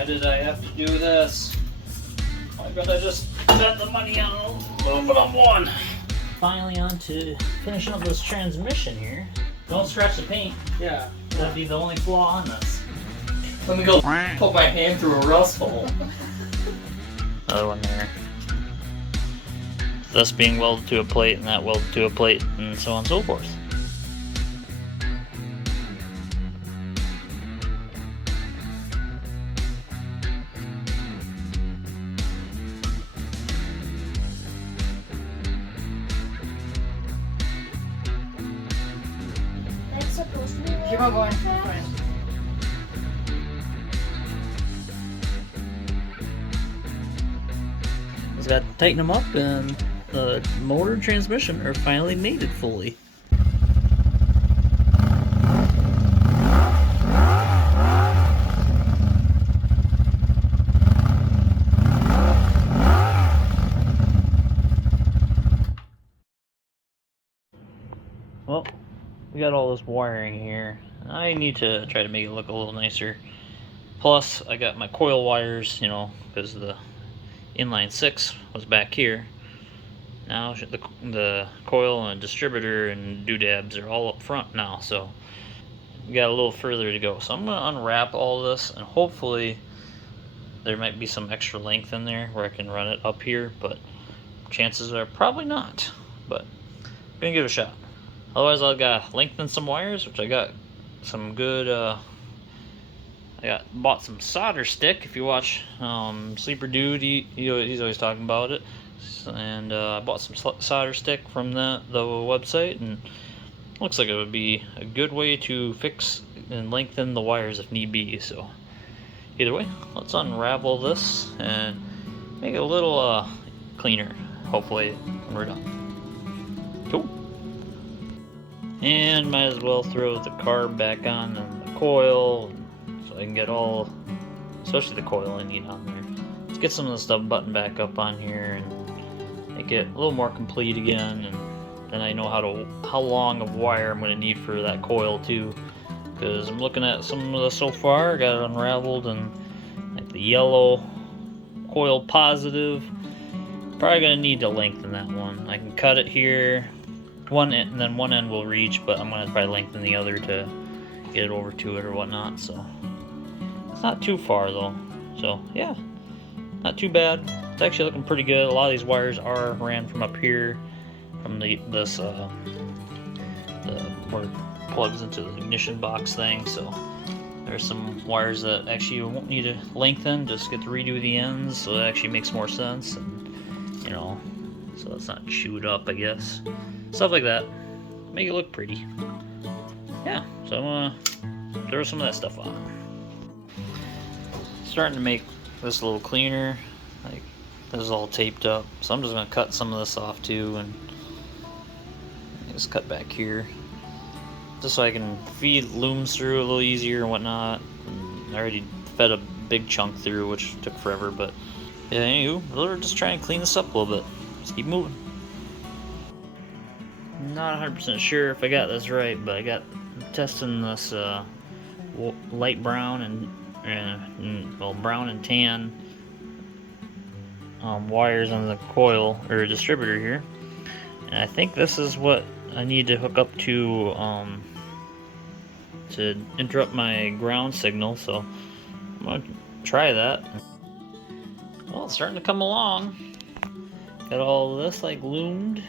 Why did I have to do this? Why could I just spend the money on aluminum one? Finally on to finishing up this transmission here. Don't scratch the paint. Yeah. That'd be the only flaw on this. Let me go put my hand through a rust hole. Another one there. This being welded to a plate and that welded to a plate and so on and so forth. That's supposed to be Keep on going. Just got to tighten them up, and the motor and transmission are finally mated fully. Well, we got all this wiring here. I need to try to make it look a little nicer. Plus, I got my coil wires, you know, because the inline 6 was back here. Now the coil and distributor and doodads are all up front now, so we got a little further to go. So I'm going to unwrap all this, and hopefully there might be some extra length in there where I can run it up here, but chances are probably not. But I'm going to give it a shot. Otherwise, I've got to lengthen some wires, which I got some good bought some solder stick. If you watch Sleeper Dude, he's always talking about it. And I bought some solder stick from the website, and looks like it would be a good way to fix and lengthen the wires if need be. So either way, let's unravel this and make it a little cleaner, hopefully, when we're done. Cool. And might as well throw the carb back on and the coil, so I can get all, especially the coil I need on there. Let's get some of the stuff buttoned back up on here and make it a little more complete again, and then I know how long of wire I'm going to need for that coil too, because I'm looking at some of this so far. I got it unraveled, and like the yellow coil positive, probably going to need to lengthen that one. I can cut it here, one end, and then one end will reach, but I'm going to probably lengthen the other to get it over to it or whatnot. So it's not too far though, so yeah, not too bad. It's actually looking pretty good. A lot of these wires are ran from up here, from where it plugs into the ignition box thing. So there's some wires that actually you won't need to lengthen, just get to redo the ends, so it actually makes more sense, and you know, so it's not chewed up, I guess. Stuff like that, make it look pretty. Yeah, so I'm gonna throw some of that stuff on. Starting to make this a little cleaner. Like, this is all taped up, so I'm just gonna cut some of this off too, and just cut back here, just so I can feed looms through a little easier and whatnot. And I already fed a big chunk through, which took forever, but yeah, anywho, we're just trying to clean this up a little bit. Just keep moving. Not 100% sure if I got this right, but I got testing this light brown and well, brown and tan wires on the coil or distributor here, and I think this is what I need to hook up to interrupt my ground signal. So I'm gonna try that. Well, it's starting to come along. Got all this like loomed.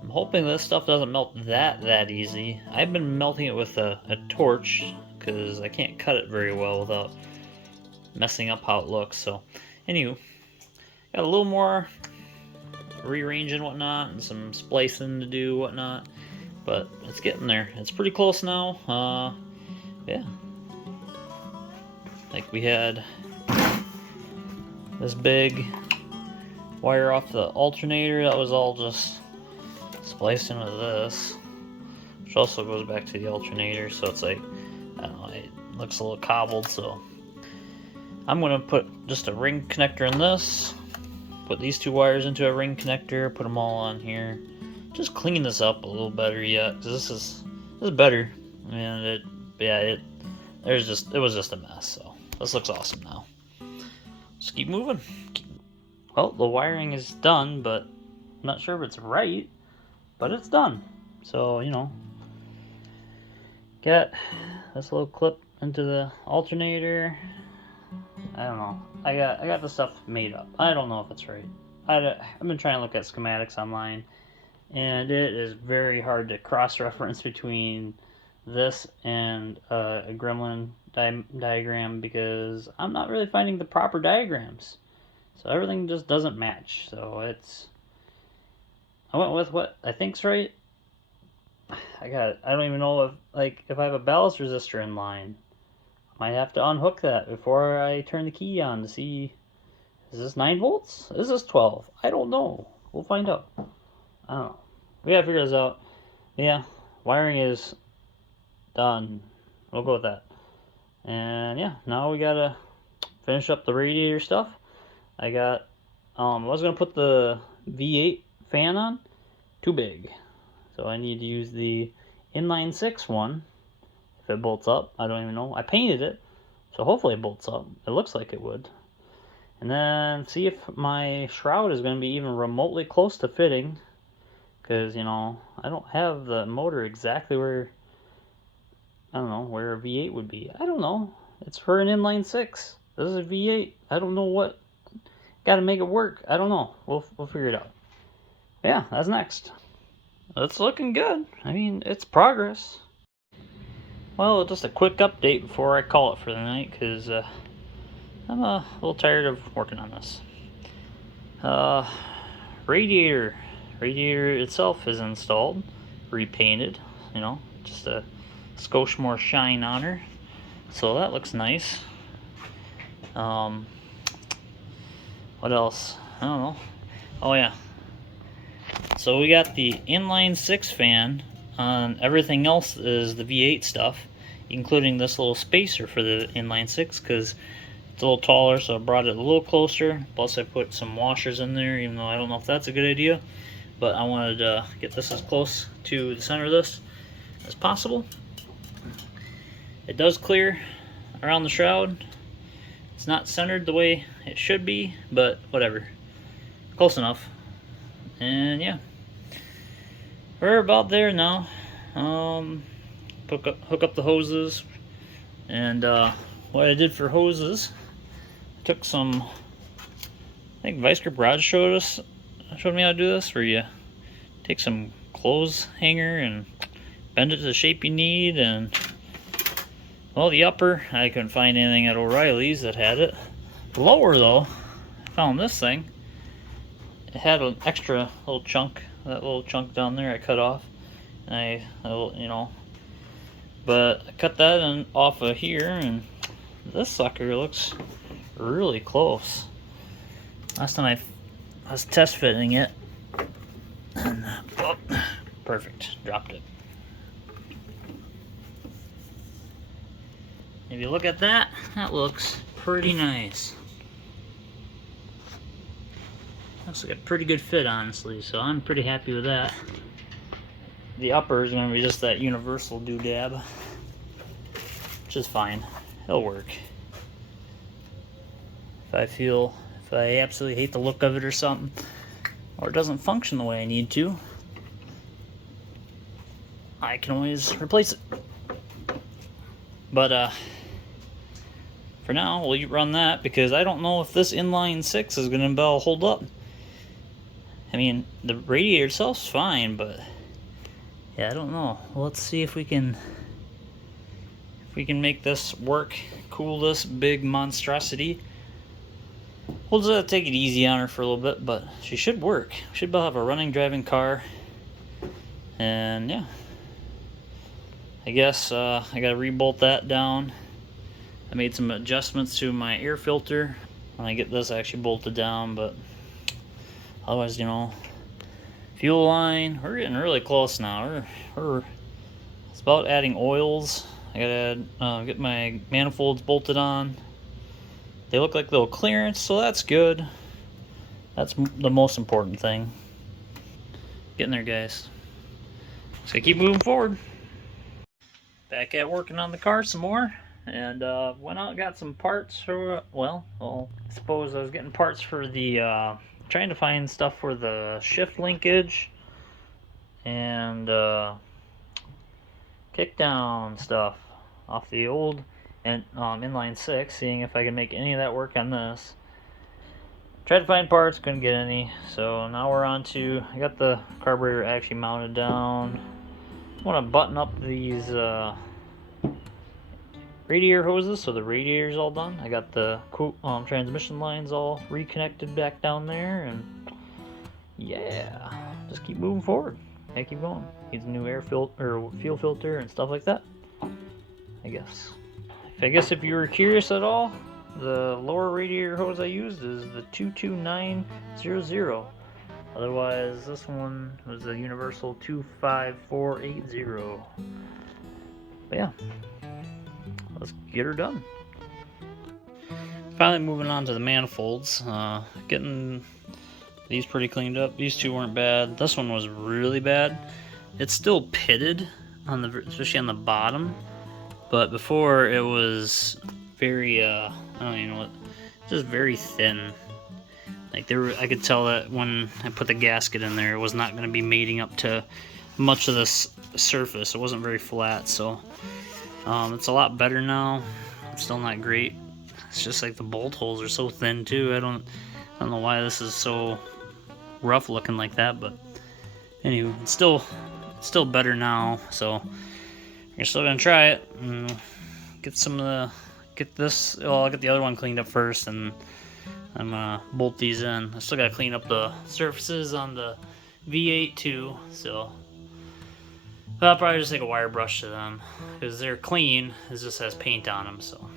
I'm hoping this stuff doesn't melt that easy. I've been melting it with a torch because I can't cut it very well without messing up how it looks. So anywho, got a little more rearranging whatnot and some splicing to do whatnot, but it's getting there. It's pretty close now. Yeah, like we had this big wire off the alternator that was all just spliced into this, which also goes back to the alternator, so it's like, I don't know, it looks a little cobbled. So I'm gonna put just a ring connector in this, put these two wires into a ring connector, put them all on here, just clean this up a little better yet, because this is better, and it was just a mess. So This looks awesome now. Just keep moving. Well, the wiring is done, but I'm not sure if it's right, but it's done. So, you know, get this little clip into the alternator. I don't know. I got the stuff made up. I don't know if it's right. I've been trying to look at schematics online, and it is very hard to cross-reference between this and a Gremlin diagram because I'm not really finding the proper diagrams. So everything just doesn't match. So I went with what I think's right. I don't even know if I have a ballast resistor in line. I might have to unhook that before I turn the key on to see, is this 9 volts? Is this 12? I don't know. We'll find out. I don't know. We gotta figure this out. Yeah, wiring is done. We'll go with that. And yeah, now we gotta finish up the radiator stuff. I was gonna put the V8 fan on, too big. So I need to use the inline 6 one. If it bolts up, I don't even know. I painted it, so hopefully it bolts up. It looks like it would. And then see if my shroud is going to be even remotely close to fitting. Because, you know, I don't have the motor exactly where, I don't know, where a V8 would be. I don't know. It's for an inline 6. This is a V8. I don't know what. Got to make it work. I don't know. We'll figure it out. Yeah, that's next. It's looking good. I mean, it's progress. Well, just a quick update before I call it for the night, because I'm a little tired of working on this. Radiator itself is installed, repainted, you know, just a skosh more shine on her. So that looks nice. What else? I don't know. Oh yeah. So we got the inline 6 fan on everything else is the V8 stuff, including this little spacer for the inline 6 because it's a little taller, so I brought it a little closer. Plus I put some washers in there, even though I don't know if that's a good idea. But I wanted to get this as close to the center of this as possible. It does clear around the shroud. It's not centered the way it should be, but whatever. Close enough. And yeah, we're about there now. Hook up the hoses, and what I did for hoses, I took some. I think Vice Grip Rod showed me how to do this, where you take some clothes hanger and bend it to the shape you need. And well, the upper, I couldn't find anything at O'Reilly's that had it. The lower though, I found this thing. It had an extra little chunk, that little chunk down there I cut off. And but I cut that off of here, and this sucker looks really close. Last time I was test fitting it, and perfect, dropped it. If you look at that, that looks pretty nice. Looks like a pretty good fit, honestly, so I'm pretty happy with that. The upper is going to be just that universal doodad, which is fine. It'll work. If I absolutely hate the look of it or something, or it doesn't function the way I need to, I can always replace it. But for now, we'll run that because I don't know if this inline 6 is going to hold up. I mean, the radiator itself's fine, but yeah, I don't know. Let's see if we can make this work, cool this big monstrosity. We'll just take it easy on her for a little bit, but she should work. We should have a running, driving car. And yeah, I guess I gotta rebolt that down. I made some adjustments to my air filter when I get this actually bolted down, but otherwise, you know, fuel line, we're getting really close now. It's about adding oils. I gotta get my manifolds bolted on. They look like little clearance, so that's good. That's the most important thing. Getting there, guys. So keep moving forward. Back at working on the car some more. and went out and got some parts for, well, I suppose I was getting parts for the, trying to find stuff for the shift linkage and kickdown stuff off the old and inline 6, seeing if I can make any of that work on this. Tried to find parts, couldn't get any, so now we're on to, I got the carburetor actually mounted down. I want to button up these radiator hoses, so the radiator's all done. I got the transmission lines all reconnected back down there, and yeah, just keep moving forward. I keep going. Needs a new air filter or fuel filter and stuff like that, I guess. If you were curious at all, the lower radiator hose I used is the 22900. Otherwise, this one was the universal 25480. But yeah, let's get her done. Finally moving on to the manifolds. Getting these pretty cleaned up. These two weren't bad. This one was really bad. It's still pitted on the, especially on the bottom. But before it was very, I don't even know what, just very thin. Like I could tell that when I put the gasket in there, it was not going to be mating up to much of this surface. It wasn't very flat, so it's a lot better now. It's still not great. It's just like the bolt holes are so thin too. I don't know why this is so rough looking like that, but anyway, it's still better now. So you're still gonna try it and get this. Well, I'll get the other one cleaned up first, and I'm gonna bolt these in. I still gotta clean up the surfaces on the V8 too, so I'll probably just take a wire brush to them because they're clean. It just has paint on them, so.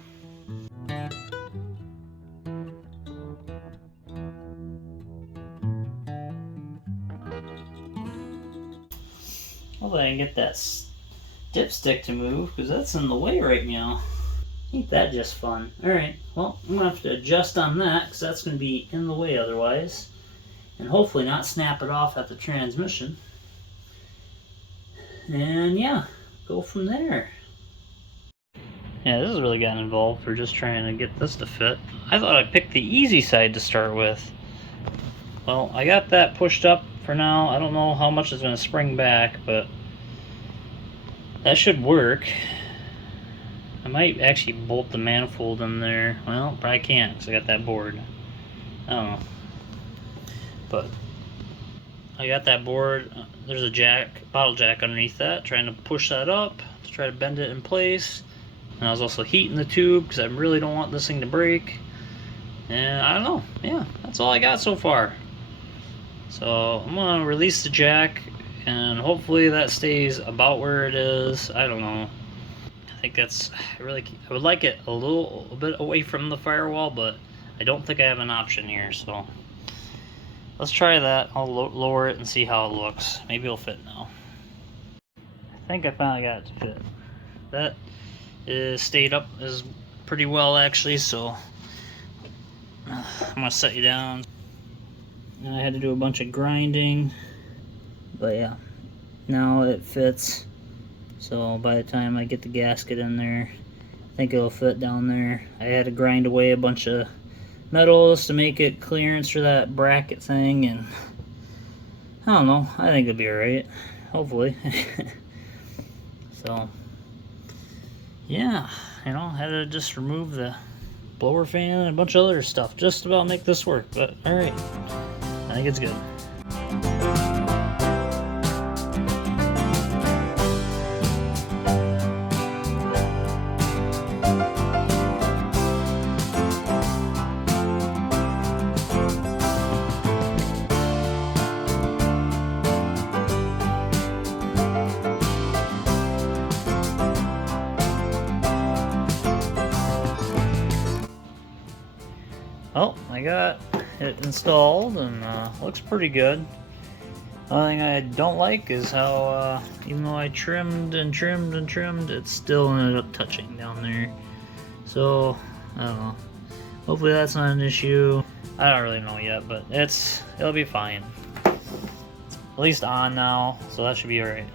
Hopefully I can get that dipstick to move, because that's in the way right now. Ain't that just fun? Alright, well, I'm going to have to adjust on that, because that's going to be in the way otherwise. And hopefully not snap it off at the transmission. And yeah, go from there. Yeah, this has really gotten involved for just trying to get this to fit. I thought I picked the easy side to start with. Well, I got that pushed up for now. I don't know how much is going to spring back, but that should work. I might actually bolt the manifold in there. Well, probably can't because I got that board. I don't know. But I got that board. There's a jack, bottle jack underneath that, trying to push that up to try to bend it in place. And I was also heating the tube because I really don't want this thing to break. And I don't know. Yeah, that's all I got so far. So I'm going to release the jack, and hopefully that stays about where it is. I don't know. I think that's, I would like it a little bit away from the firewall, but I don't think I have an option here, so let's try that. I'll lower it and see how it looks. Maybe it'll fit now. I think I finally got it to fit. That is stayed up as pretty well actually, so I'm gonna set you down. And I had to do a bunch of grinding, but yeah, now it fits. So by the time I get the gasket in there, I think it'll fit down there. I had to grind away a bunch of metals to make it clearance for that bracket thing, and I don't know, I think it'll be alright, hopefully. So yeah, you know, had to just remove the blower fan and a bunch of other stuff just about make this work, but alright, I think it's good. Well, I got it installed and looks pretty good. Only thing I don't like is how even though I trimmed and trimmed and trimmed, it still ended up touching down there. So I don't know. Hopefully that's not an issue. I don't really know yet, but it'll be fine. It's at least on now, so that should be alright.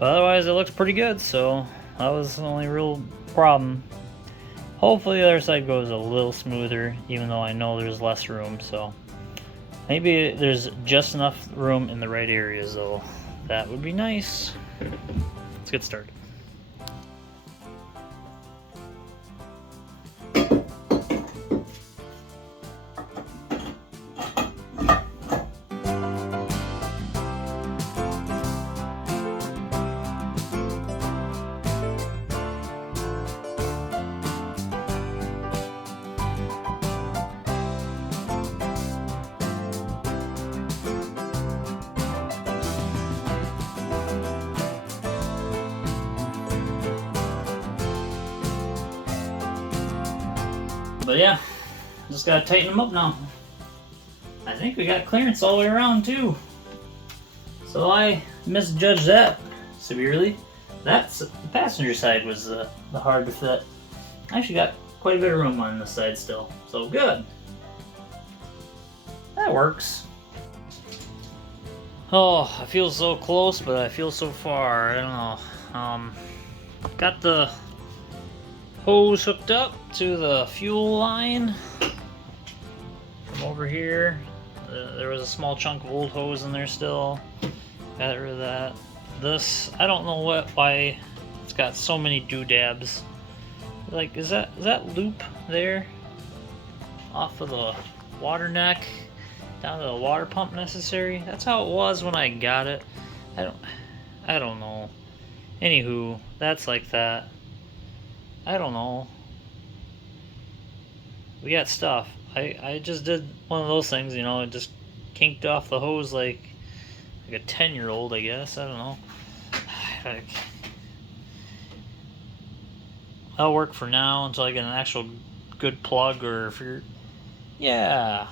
But otherwise it looks pretty good, so that was the only real problem. Hopefully the other side goes a little smoother, even though I know there's less room, so maybe there's just enough room in the right areas though. That would be nice. Let's get started. But yeah, just gotta tighten them up now. I think we got clearance all the way around too. So I misjudged that severely. That's the passenger side was the hard to fit. I actually got quite a bit of room on this side still, so good. That works. Oh, I feel so close, but I feel so far. I don't know. Got the hose hooked up to the fuel line from over here. There was a small chunk of old hose in there still. Got rid of that. This, I don't know why it's got so many doodabs. Like, is that loop there off of the water neck down to the water pump necessary? That's how it was when I got it. I don't know. Anywho, that's like that. I don't know. We got stuff. I just did one of those things, you know, it just kinked off the hose like a 10-year-old, I guess. I don't know. That'll work for now until I get an actual good plug, or if you're... Yeah.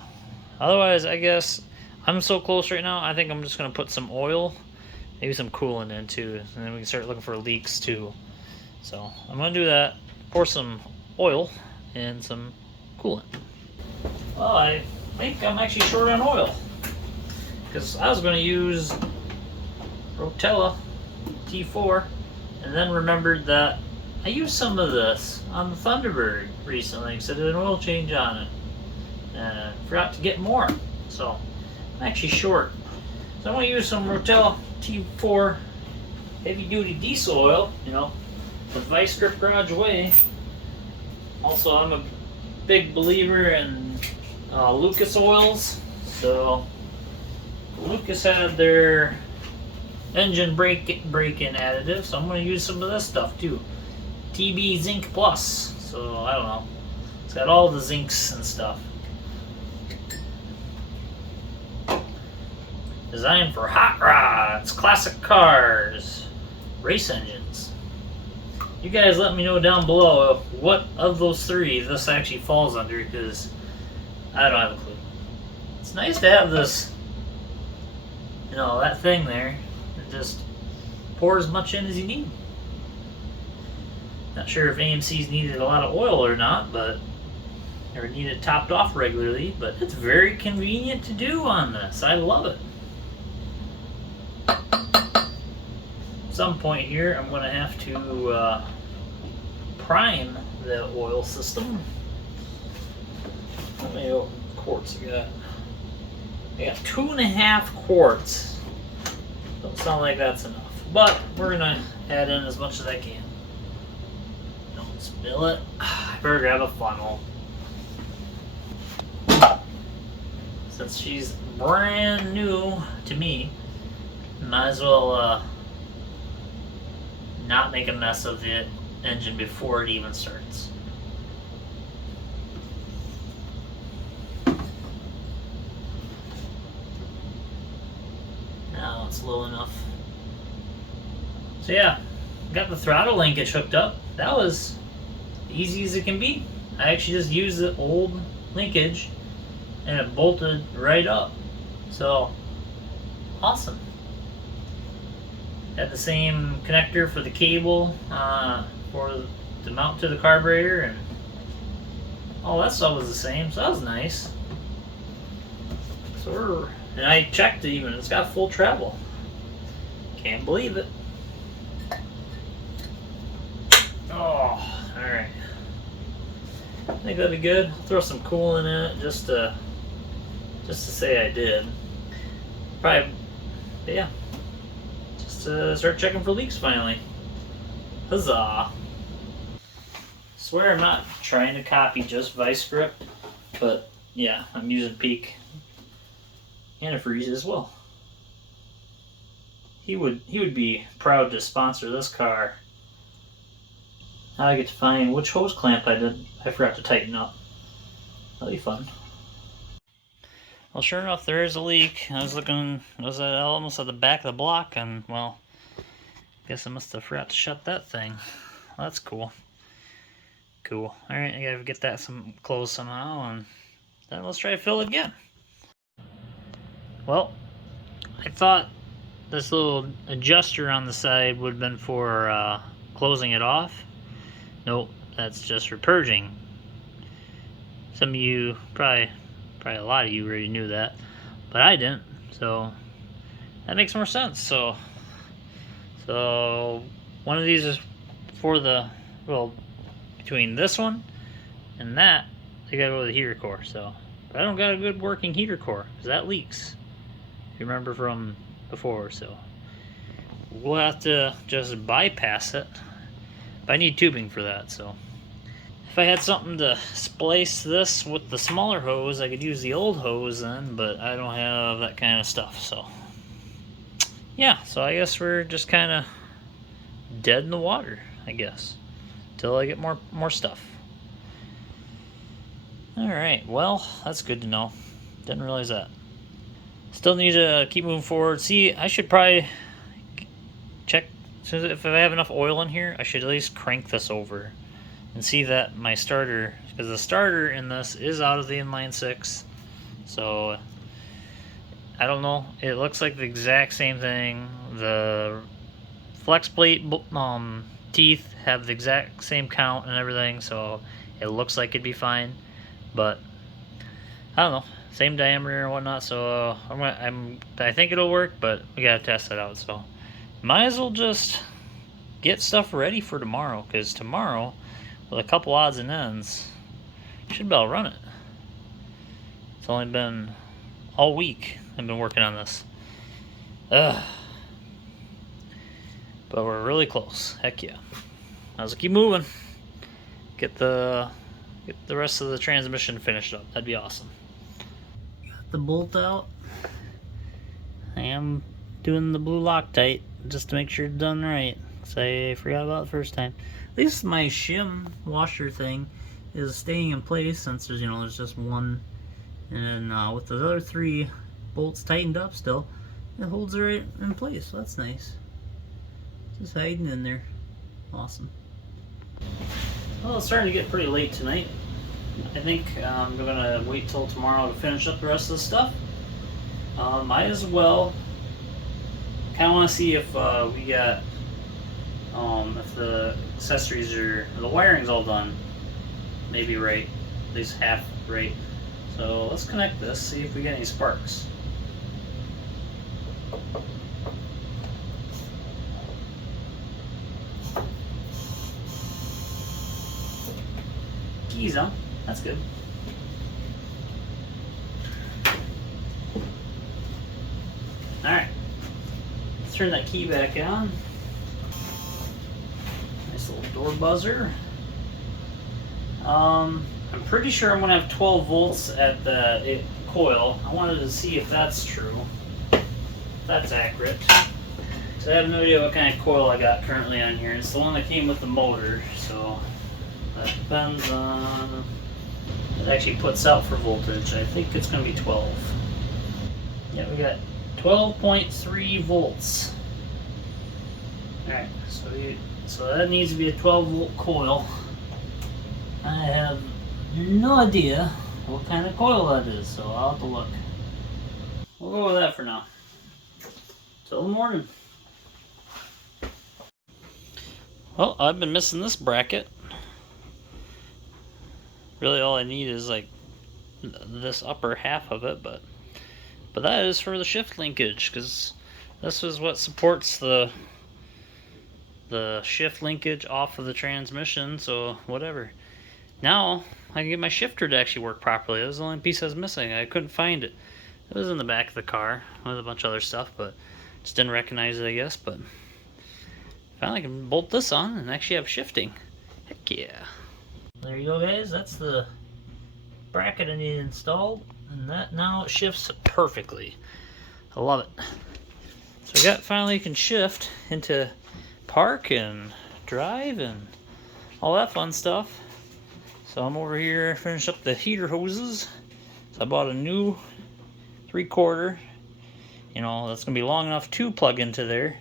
Otherwise, I guess I'm so close right now, I think I'm just going to put some oil, maybe some coolant in too, and then we can start looking for leaks too. So I'm going to do that. Pour some oil and some coolant. Well, I think I'm actually short on oil, because I was going to use Rotella T4 and then remembered that I used some of this on the Thunderbird recently because I did an oil change on it and forgot to get more, so I'm actually short. So I'm going to use some Rotella T4 heavy duty diesel oil, you know, the Vice Grip Garage way. Also, I'm a big believer in Lucas oils. So Lucas had their engine break-in additive, so I'm going to use some of this stuff too. TB Zinc Plus. So I don't know. It's got all the zincs and stuff. Designed for hot rods, classic cars, race engines. You guys let me know down below what of those three this actually falls under, because I don't have a clue. It's nice to have this, you know, that thing there. It just pour as much in as you need. Not sure if AMC's needed a lot of oil or not, but or needed topped off regularly, but it's very convenient to do on this. I love it. At some point here, I'm going to have to prime the oil system. How many quarts I got? I got 2.5 quarts. Don't sound like that's enough, but we're going to add in as much as I can. Don't spill it. I better grab a funnel. Since she's brand new to me, might as well not make a mess of the engine before it even starts. Now it's low enough. So yeah, got the throttle linkage hooked up. That was easy as it can be. I actually just used the old linkage and it bolted right up. So awesome. Had the same connector for the cable to mount to the carburetor, and all that stuff was the same, so that was nice. So and I checked it even, it's got full travel. Can't believe it. Oh, Alright. I think that'd be good. I'll throw some coolant in it just to say I did. Probably, but yeah. Just to start checking for leaks finally. Huzzah! Swear I'm not trying to copy just Vice Grip, but yeah, I'm using Peak antifreeze as well. He would be proud to sponsor this car. Now I get to find which hose clamp I forgot to tighten up. That'll be fun. Well, sure enough, there is a leak. I was looking, almost at the back of the block, and well, guess I must have forgot to shut that thing. Well, that's cool. Cool. Alright, I gotta get that closed somehow, and then let's try to fill it again. Well, I thought this little adjuster on the side would have been for closing it off. Nope, that's just for purging. Some of you, probably a lot of you already knew that, but I didn't, so that makes more sense. So one of these is for the, well, between this one and that, they gotta go to the heater core. So, but I don't got a good working heater core, because that leaks, if you remember from before. So we'll have to just bypass it, but I need tubing for that. So if I had something to splice this with the smaller hose, I could use the old hose then, but I don't have that kind of stuff. So yeah, so I guess we're just kind of dead in the water, I guess, till I get more stuff. Alright, well, that's good to know. Didn't realize that. Still need to keep moving forward. See, I should probably check, if I have enough oil in here, I should at least crank this over and see that my starter, because the starter in this is out of the inline 6, so I don't know. It looks like the exact same thing. The flex plate teeth have the exact same count and everything, so it looks like it'd be fine, but I don't know, same diameter and whatnot. So I think it'll work, but we gotta test it out. So might as well just get stuff ready for tomorrow, because tomorrow, with a couple odds and ends, should be able to run it. It's only been all week I've been working on this. Ugh. But we're really close. Heck yeah. Let's keep moving. Get the rest of the transmission finished up. That'd be awesome. Got the bolt out. I am doing the blue Loctite just to make sure it's done right, because I forgot about it the first time. At least my shim washer thing is staying in place, since there's just one, and then with the other 3 bolts tightened up still, it holds it right in place. So that's nice. Just hiding in there. Awesome. Well, it's starting to get pretty late tonight. I think I'm gonna wait till tomorrow to finish up the rest of the stuff. Might as well. Kind of want to see if we got if the accessories the wiring's all done. Maybe right, at least half right. So let's connect this. See if we get any sparks. Keys on. That's good. Alright. Let's turn that key back on. Nice little door buzzer. I'm pretty sure I'm going to have 12 volts at the coil. I wanted to see if that's true. If that's accurate. So I have no idea what kind of coil I got currently on here. It's the one that came with the motor, so that depends on, it actually puts out for voltage. I think it's going to be 12. Yeah, we got 12.3 volts. Alright, so that needs to be a 12 volt coil. I have no idea what kind of coil that is, so I'll have to look. We'll go with that for now. Till the morning. Well, I've been missing this bracket. Really all I need is like this upper half of it, but that is for the shift linkage, because this is what supports the the shift linkage off of the transmission, so whatever. Now I can get my shifter to actually work properly. That was the only piece I was missing. I couldn't find it. It was in the back of the car with a bunch of other stuff, but just didn't recognize it, I guess. But finally I can bolt this on and actually have shifting. Heck yeah. There you go, guys. That's the bracket I need installed, and that now it shifts perfectly. I love it. So I got finally can shift into park and drive and all that fun stuff. So I'm over here finishing up the heater hoses. So I bought a new 3/4. You know, that's gonna be long enough to plug into there.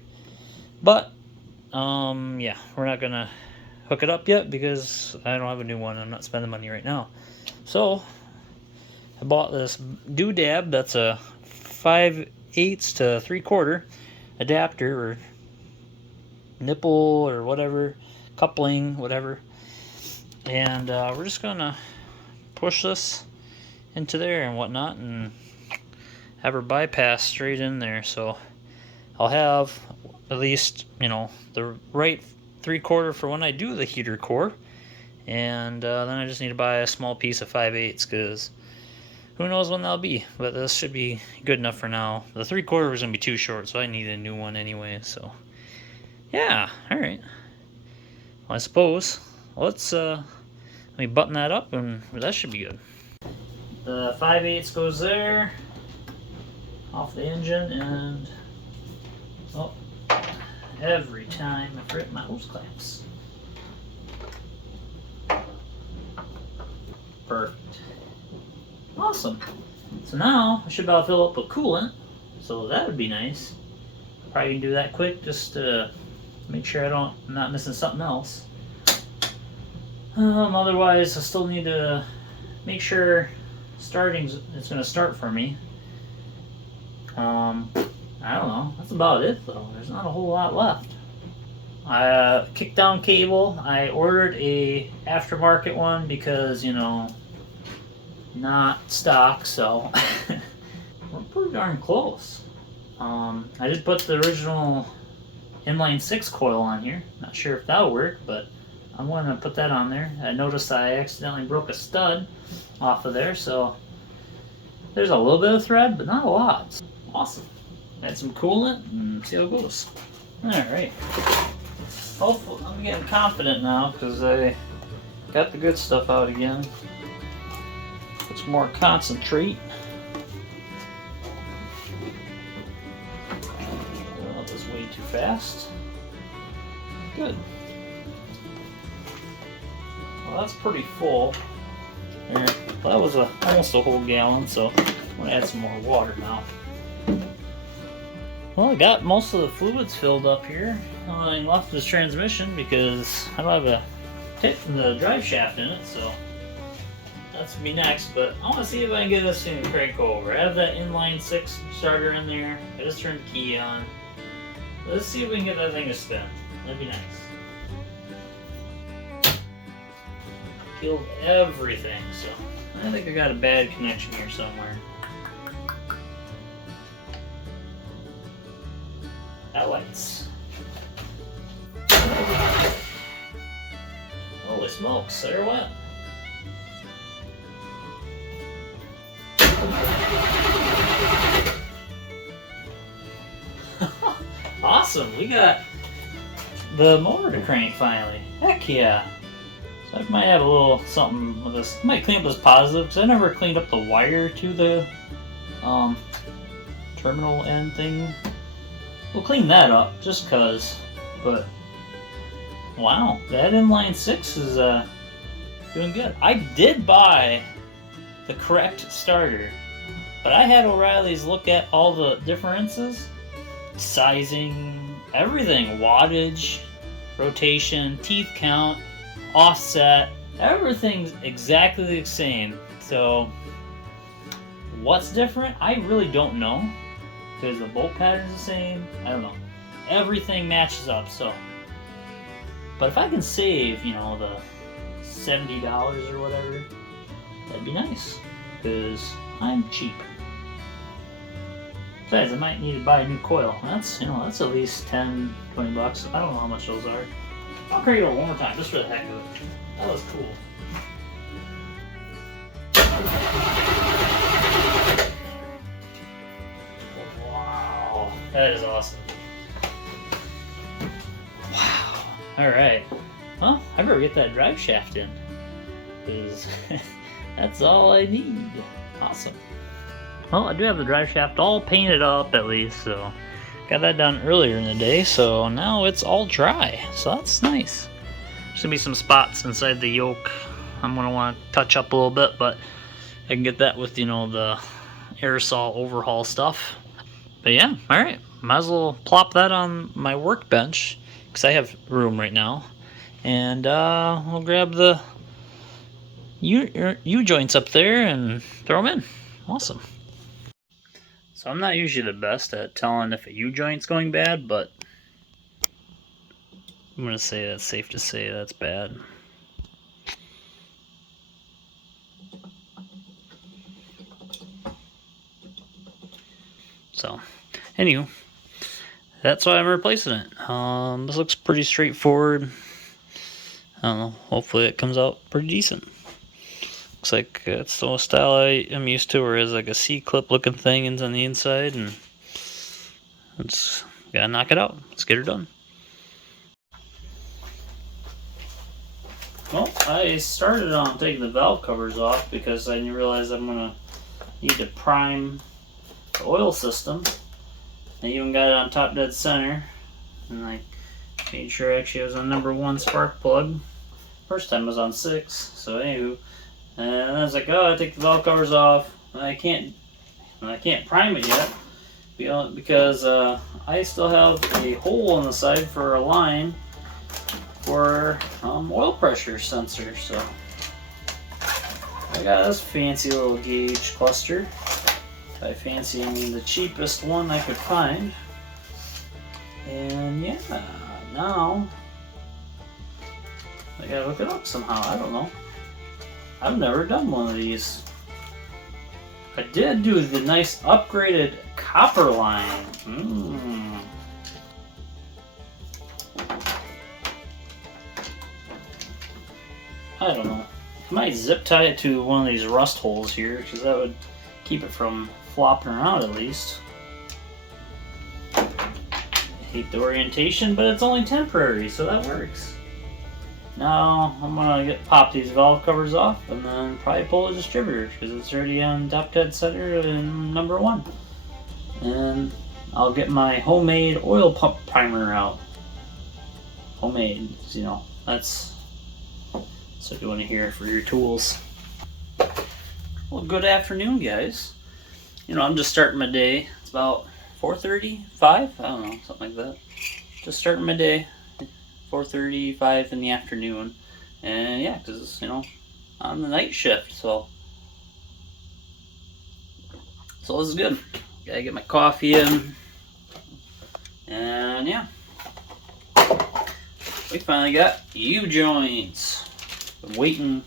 But yeah, we're not gonna hook it up yet because I don't have a new one. I'm not spending money right now. So I bought this doodab that's a 5/8 to 3/4 adapter or nipple or whatever, coupling, whatever. And we're just gonna push this into there and whatnot and have her bypass straight in there. So I'll have at least, you know, the right 3/4 for when I do the heater core. And then I just need to buy a small piece of 5/8 because who knows when that'll be. But this should be good enough for now. The 3/4 was going to be too short, so I need a new one anyway. So yeah, alright. Well, I suppose let's let me button that up and that should be good. The 5/8 goes there, off the engine, and oh, every time I forget my hose clamps. Perfect. Awesome. So now I should be able to fill up with coolant, so that would be nice. Probably can do that quick just to make sure I'm not missing something else. Otherwise, I still need to make sure it's going to start for me. I don't know. That's about it, though. There's not a whole lot left. Kickdown cable. I ordered a aftermarket one because, you know, not stock, so we're pretty darn close. I did put the original inline 6 coil on here. Not sure if that'll work, but I'm going to put that on there. I noticed I accidentally broke a stud off of there, so there's a little bit of thread, but not a lot. Awesome. Add some coolant and see how it goes. Alright. Hopefully, I'm getting confident now because I got the good stuff out again. Put some more concentrate. Oh, this is way too fast. Good. Well, that's pretty full. There. Well, that was almost a whole gallon, so I'm going to add some more water now. Well, I got most of the fluids filled up here. I left this transmission because I don't have a tip in the drive shaft in it, so that's gonna be next. But I want to see if I can get this thing to crank over. I have that inline 6 starter in there. I just turned the key on. Let's see if we can get that thing to spin. That'd be nice. Killed everything, so I think I got a bad connection here somewhere. Lights. Holy smokes, they're wet. Awesome, we got the motor to crank finally. Heck yeah. So I might have a little something with this. I might clean up this positive because I never cleaned up the wire to the terminal end thing. We'll clean that up just cause, but wow, that inline 6 is doing good. I did buy the correct starter, but I had O'Reilly's look at all the differences, sizing, everything, wattage, rotation, teeth count, offset, everything's exactly the same. So what's different? I really don't know. Because the bolt pattern's the same. I don't know. Everything matches up, so. But if I can save, you know, the $70 or whatever, that'd be nice. Because I'm cheap. Besides, I might need to buy a new coil. That's, that's at least 10, 20 bucks. I don't know how much those are. I'll crank it over one more time, just for the heck of it. That was cool. Wow, that is awesome. Wow. Alright. Well, I better get that drive shaft in. Because that's all I need. Awesome. Well, I do have the drive shaft all painted up at least, so got that done earlier in the day, so now it's all dry. So that's nice. There's gonna be some spots inside the yoke I'm gonna want to touch up a little bit, but I can get that with, the aerosol overhaul stuff. But yeah, alright. Might as well plop that on my workbench, because I have room right now. And we'll grab the U-joints up there and throw them in. Awesome. So I'm not usually the best at telling if a U-joint's going bad, but I'm going to say that's safe to say that's bad. So, anywho, that's why I'm replacing it. This looks pretty straightforward. I don't know, hopefully it comes out pretty decent. Looks like it's the style I am used to, where it's like a C-clip looking thing on the inside, and it's gotta knock it out. Let's get her done. Well, I started on taking the valve covers off because I realized I'm gonna need to prime the oil system. I even got it on top dead center, and I made sure actually it was on #1 spark plug. First time it was on 6, so anywho. And I was like, oh, I take the valve covers off. And I can't prime it yet, because I still have a hole on the side for a line for oil pressure sensor. So I got this fancy little gauge cluster. By fancy, I mean the cheapest one I could find. And yeah, now I gotta look it up somehow. I don't know. I've never done one of these. I did do the nice upgraded copper line. I don't know. I might zip tie it to one of these rust holes here, because that would keep it from flopping around at least. I hate the orientation, but it's only temporary, so that works. Now I'm gonna pop these valve covers off and then probably pull the distributor, because it's already on top dead center in #1. And I'll get my homemade oil pump primer out. Homemade, that's what you want to hear for your tools. Well, good afternoon, guys. I'm just starting my day. It's about 4:30, 5? I don't know, something like that. Just starting my day. 4:30, 5 in the afternoon. And yeah, because, I'm the night shift, so this is good. Gotta get my coffee in. And yeah. We finally got U-joints. Been waiting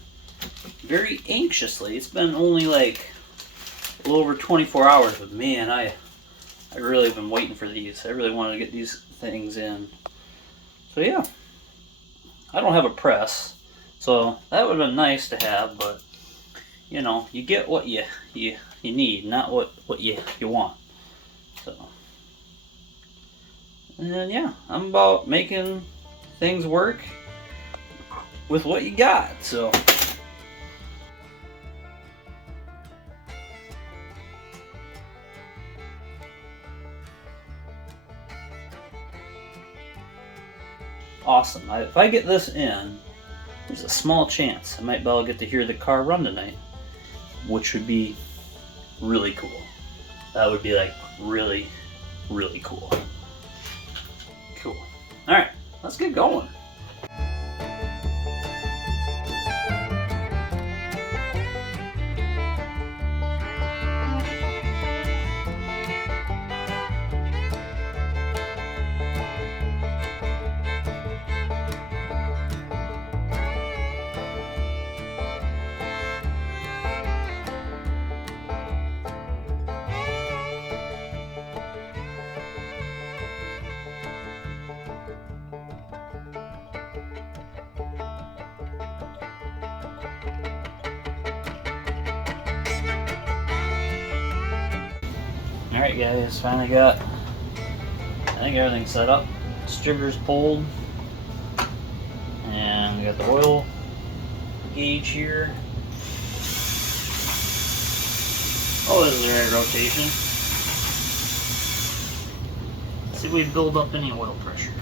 very anxiously. It's been only like a little over 24 hours, but man, I really have been waiting for these. I really wanted to get these things in. So yeah, I don't have a press, so that would have been nice to have, but you get what you need, not what you want. So, and then yeah, I'm about making things work with what you got. So awesome. If I get this in, there's a small chance I might be able to get to hear the car run tonight, which would be really cool. That would be like really, really cool. Cool. Alright, let's get going. Alright guys, finally got, I think everything's set up. Distributor's pulled. And we got the oil gauge here. Oh, this is the right rotation. Let's see if we build up any oil pressure.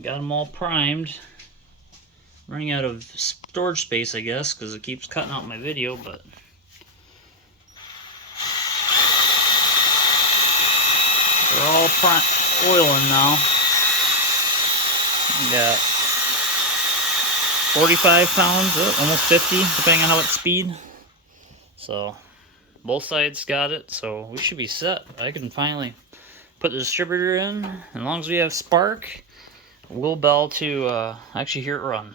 Got them all primed. Running out of storage space, I guess, because it keeps cutting out my video, but they're all oiling now. We got 45 pounds, almost 50, depending on how it's speed. So both sides got it, so we should be set. I can finally put the distributor in. As long as we have spark, we'll be able to actually hear it run.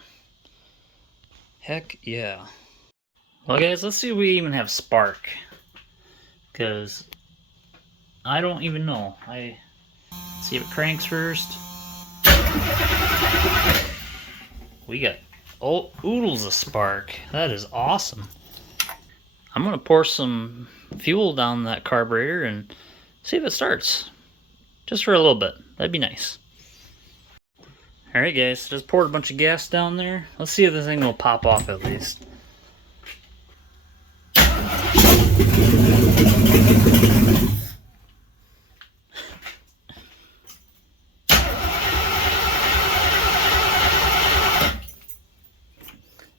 Heck yeah. Well guys, let's see if we even have spark. Because I don't even know. Let's see if it cranks first. We got oodles of spark. That is awesome. I'm gonna pour some fuel down that carburetor and see if it starts. Just for a little bit. That'd be nice. Alright guys, just poured a bunch of gas down there. Let's see if this thing will pop off at least.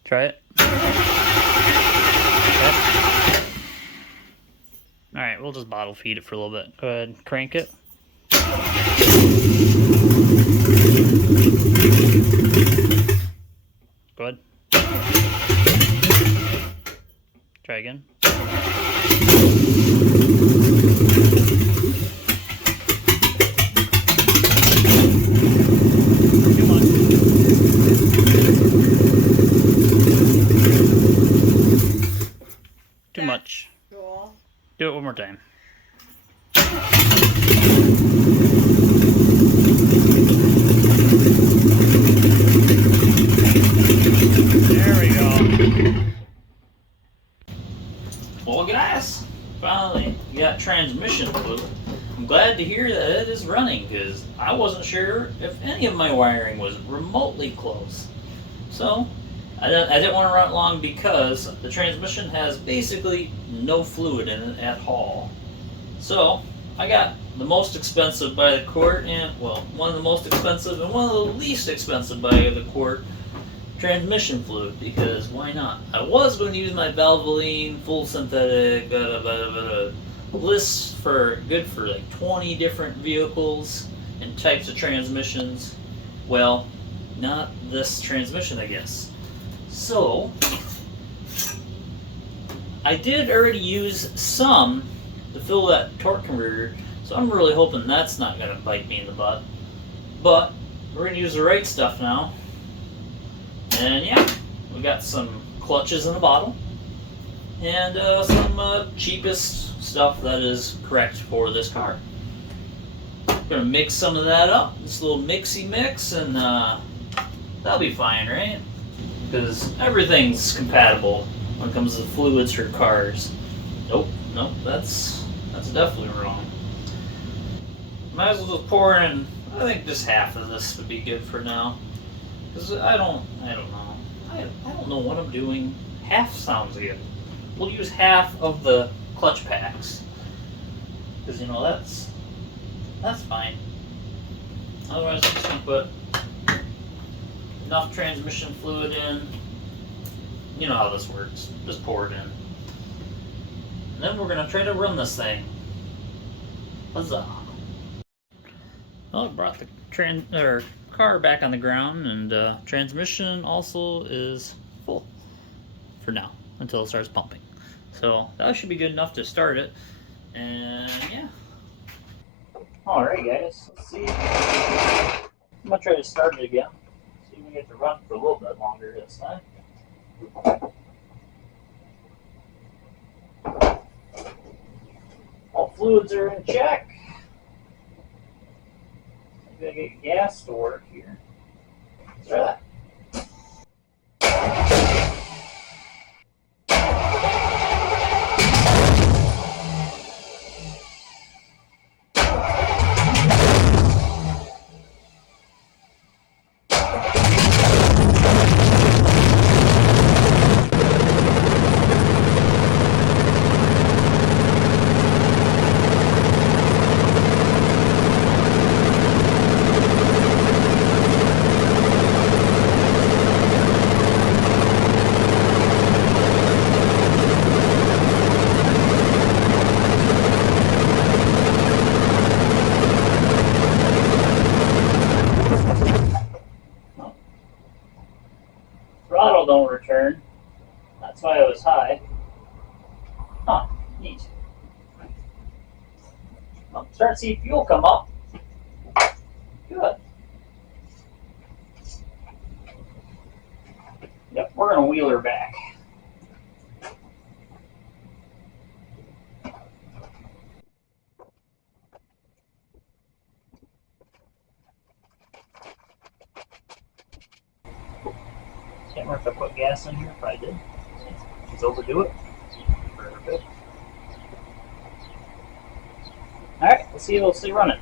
Try it. Okay. Alright, we'll just bottle feed it for a little bit. Go ahead, crank it. Go ahead. Try again. Too much. Too much. Cool. Do it one more time. There we go. Well guys, finally got transmission fluid. I'm glad to hear that it is running because I wasn't sure if any of my wiring was remotely close. So I didn't want to run it long because the transmission has basically no fluid in it at all. So I got the most expensive by the quart and, well, one of the most expensive and one of the least expensive by the quart transmission fluid, because why not? I was going to use my Valvoline full synthetic list for good for like 20 different vehicles and types of transmissions. Well, not this transmission, I guess. So I did already use some to fill that torque converter, so I'm really hoping that's not going to bite me in the butt. But we're going to use the right stuff now. And yeah, we got some clutches in a bottle and some cheapest stuff that is correct for this car. I'm gonna mix some of that up, this little mixy mix, and that'll be fine, right? Because everything's compatible when it comes to fluids for cars. Nope, that's definitely wrong. Might as well just pour in, I think just half of this would be good for now. Because I don't know. I don't know what I'm doing. Half sounds good. We'll use half of the clutch packs. Because, you know, that's fine. Otherwise, I'm just going to put enough transmission fluid in. You know how this works. Just pour it in. And then we're going to try to run this thing. Huzzah. Well, I brought the car back on the ground, and transmission also is full for now until it starts pumping. So that should be good enough to start it. And yeah. Alright guys, let's see. I'm gonna try to start it again. See if we get to run for a little bit longer this time. All fluids are in check. Maybe I get gas to work here. Throttle don't return. That's why it was high. Huh, neat. Well, start to see fuel come up. Good. Yep, we're gonna wheel her back. Can't remember if I put gas in here. If I did, let's overdo it. Perfect. All right, let's see if it'll stay running.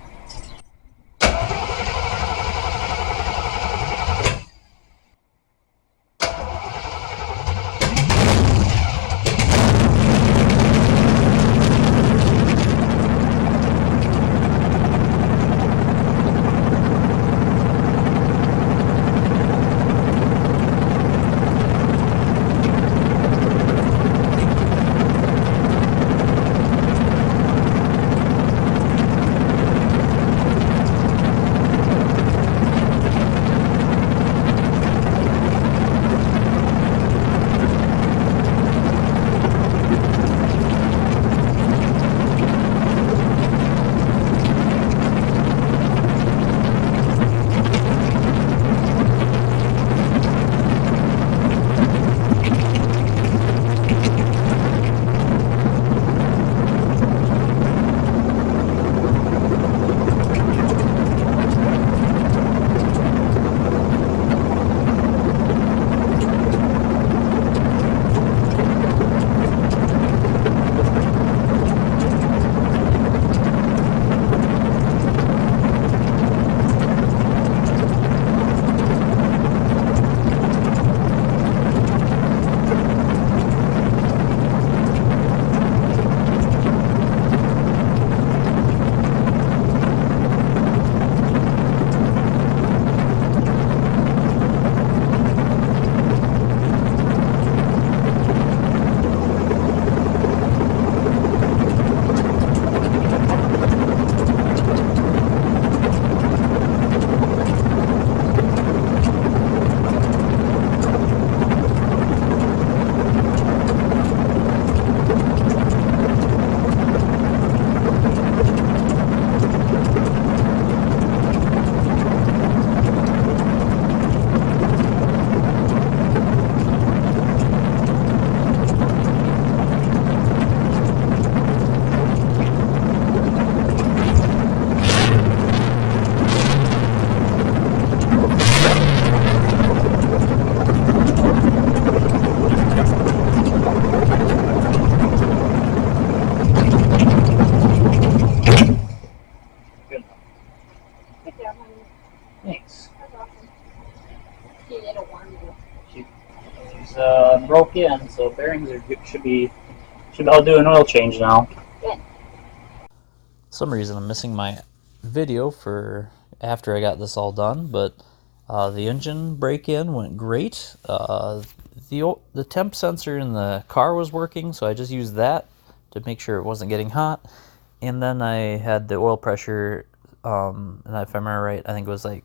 Thanks. She's broke in, so bearings should be able to do an oil change now. For some reason I'm missing my video for after I got this all done, but the engine break-in went great. The temp sensor in the car was working, so I just used that to make sure it wasn't getting hot. And then I had the oil pressure, and if I remember right, I think it was like,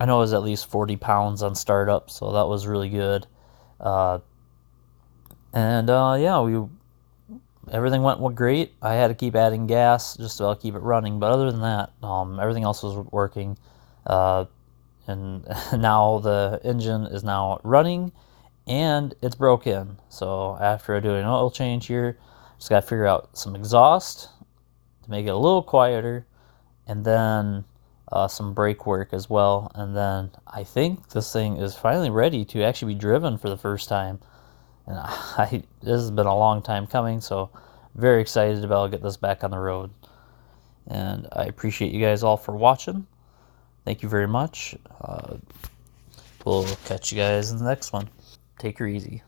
I know it was at least 40 pounds on startup, so that was really good. Yeah, everything went great. I had to keep adding gas just to keep it running, but other than that, everything else was working. And now the engine is now running, and it's broken. So after I do an oil change here, just got to figure out some exhaust to make it a little quieter, and then some brake work as well, and then I think this thing is finally ready to actually be driven for the first time. And this has been a long time coming, so very excited about get this back on the road. And I appreciate you guys all for watching. Thank you very much. We'll catch you guys in the next one. Take her easy.